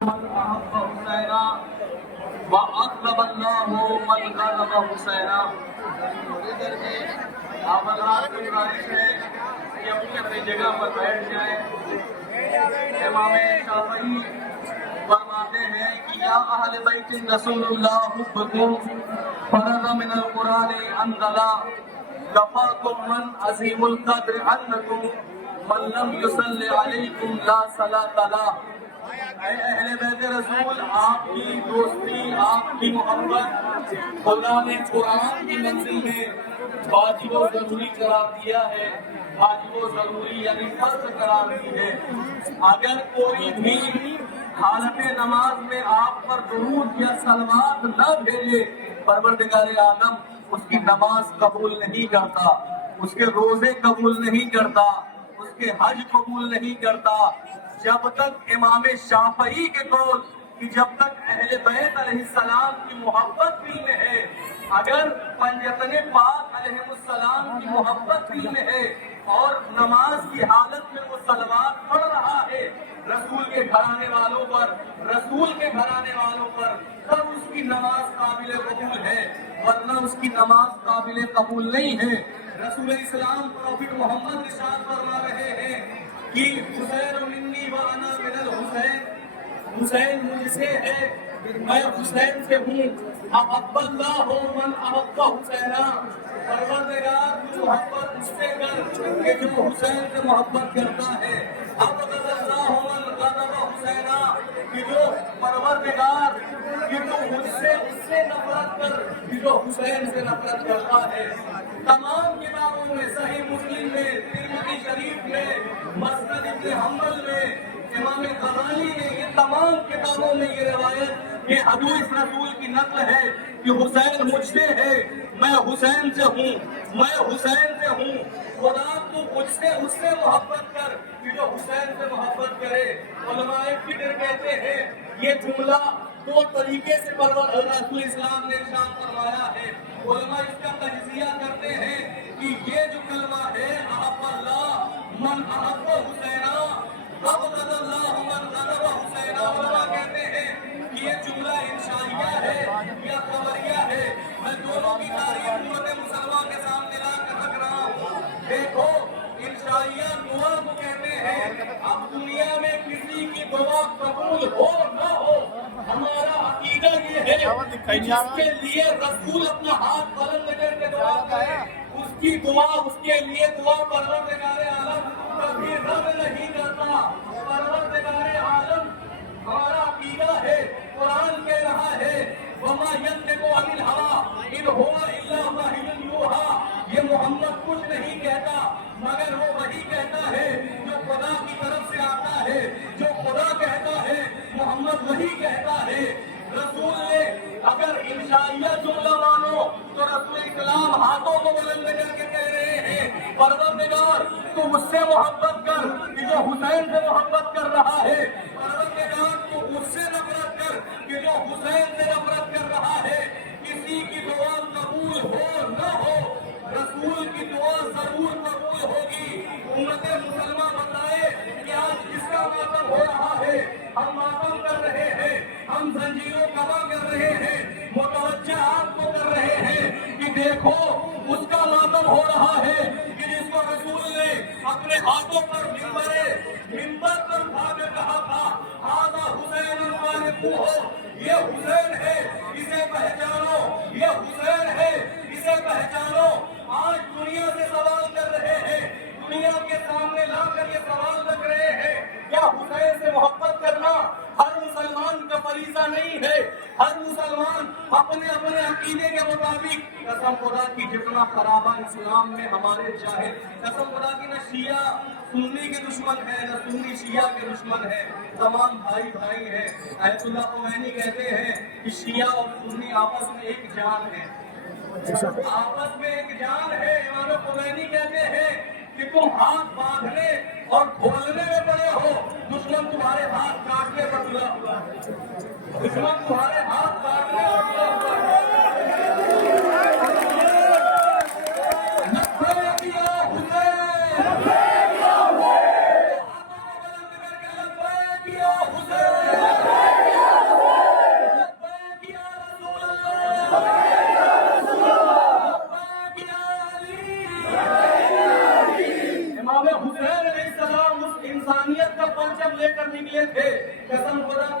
من احب حسینا واغضب اللہ من غضب حسینا۔ آپ حضرات کی گزارش ہے کہ اپنی اپنی جگہ پر بیٹھ جائیں۔ امام شافعی فرماتے ہیں کہ یا اہل بیت رسول اللہ حبکم فرض من القرآن انزلا کفاکم من عظیم القدر انکم من لم یصلی علیکم لا صلاۃ لا۔ اے اہل بیت رسول، آپ کی دوستی، آپ کی محبت خدا نے قرآن کی منزل میں واجب و ضروری قرار دیا ہے۔ واجب و ضروری یعنی فرض قرار دی ہے۔ اگر کوئی بھی حالت نماز میں آپ پر درود یا صلوات نہ بھیجے، پروردگار عالم اس کی نماز قبول نہیں کرتا، اس کے روزے قبول نہیں کرتا، اس کے حج قبول نہیں کرتا۔ جب تک امام شافعی کے قول کہ جب تک اہل بیت علیہ السلام کی محبت دل میں ہے، اگر پنجتن پاک علیہ السلام کی محبت دل میں ہے اور نماز کی حالت میں وہ صلوات پڑھ رہا ہے رسول کے گھرانے والوں پر، رسول کے گھرانے والوں پر، تب اس کی نماز قابل قبول ہے، ورنہ اس کی نماز قابل قبول نہیں ہے۔ رسول اسلام پروفٹ محمد ارشاد فرما رہے ہیں کہ حسین منی وانا من الحسین، حسین مجھ سے ہے، میں حسین سے ہوں۔ احب اللہ من احب حسینا، پروردگار تو محبت اس سے کر کہ جو حسین سے محبت کرتا ہے۔ ابغض اللہ من غضب حسینا، کہ جو پروردگار کہ تو مجھ سے اس سے نفرت کر کہ جو حسین سے نفرت کرتا ہے۔ تمام کتابوں میں، صحیح مسلم میں، ترمذی شریف میں، مسند ابن حنبل میں، امام غزالی نے، یہ تمام کتابوں میں یہ روایت، یہ حدیث رسول کی نقل ہے کہ حسین مجھ سے ہے، میں حسین سے ہوں، میں حسین سے ہوں۔ خدا تو مجھ سے اس سے محبت کر کہ جو حسین سے محبت کرے۔ علماء فکر کہتے ہیں یہ جملہ دو طریقے سے رسول اسلام نے ارشاد فرمایا ہے۔ علماء اس کا تجزیہ کرتے ہیں کہ یہ جو کلمہ ہے احب اللہ من احب حسینا ابغض اللہ من غضب حسینا، علماء کہتے ہیں کہ یہ جملہ انشائیہ ہے یا خبریہ ہے۔ میں دونوں کی تاریخ امت مسلمہ کے سامنے لا کر رکھ رہا ہوں۔ دیکھو، انشائیہ دعا کو کہتے ہیں۔ اب دنیا میں کسی کی دعا قبول ہو نہ ہو، ہمارا عقیدہ یہ ہے کہ جس کے لیے رسول اپنا ہاتھ بلند کر کے دعا کرے، اس کی دعا، اس کے لیے دعا پروردگار عالم کبھی رد نہیں کرتا۔ پروردگار عالم، ہمارا عقیدہ ہے، قرآن کہہ رہا ہے وَمَا يَنطِقُ عَنِ الْهَوَىٰ إِنْ هُوَ إِلَّا وَحْيٌ يُوحَىٰ، یہ محمد کچھ نہیں کہتا مگر وہ وہی کہتا ہے جو خدا کی طرف سے آتا ہے، جو خدا کہتا ہے محمد وہی کہتا ہے۔ رسول نے اگر انشائیہ جملہ مانو تو رسول اسلام ہاتھوں کو بلند کر کے کہہ رہے ہیں پروردگار تو اس سے محبت کر کہ جو حسین سے محبت کر رہا ہے، پروردگار تو اس سے نفرت کر کہ جو حسین سے نفرت کر رہا ہے۔ کسی کی دعا قبول ہو نہ ہو، رسول کی دعا ضرور قبول ہوگی۔ امت مسلمہ بتائے کہ آج کس کا ماتم ہو رہا ہے؟ ہم ماتم کر رہے ہیں، ہم زنجیروں کبا کر رہے ہیں، متوجہ آپ کو کر رہے ہیں کہ دیکھو اس کا ماتم ہو رہا ہے کہ جس کو رسول نے اپنے ہاتھوں پر ممبر پر اٹھا کے کہا تھا ھذا حسین فارقوہ، یہ حسین ہے اسے پہچانو، یہ حسین ہے اسے پہچانو۔ آج دنیا سے سوال کر رہے ہیں، دنیا کے سامنے لا کر یہ سوال رکھ رہے ہیں کیا حسین سے محبت کرنا ہر مسلمان کا فریضہ نہیں ہے؟ ہر مسلمان اپنے اپنے عقیدے کے مطابق، قسم خدا کی جتنا خرابہ اسلام میں ہمارے چاہے، قسم خدا کی نہ شیعہ سنی کے دشمن ہے، نہ سنی شیعہ کے دشمن ہے، تمام بھائی بھائی ہیں۔ آیت اللہ خمینی کہتے ہیں کہ شیعہ اور سنی آپس میں ایک جان ہے، آپس میں ایک جان ہے۔ امام خمینی کہتے ہیں کہ تم ہاتھ باندھنے اور کھولنے میں پڑے ہو، دشمن تمہارے ہاتھ کاٹنے پر تلا ہوا ہے، دشمن تمہارے ہاتھ کاٹنے پر تلا ہوا ہے۔ لبیک یا حسین، ہاتھوں کو بلند کر کے لبیک یا حسین۔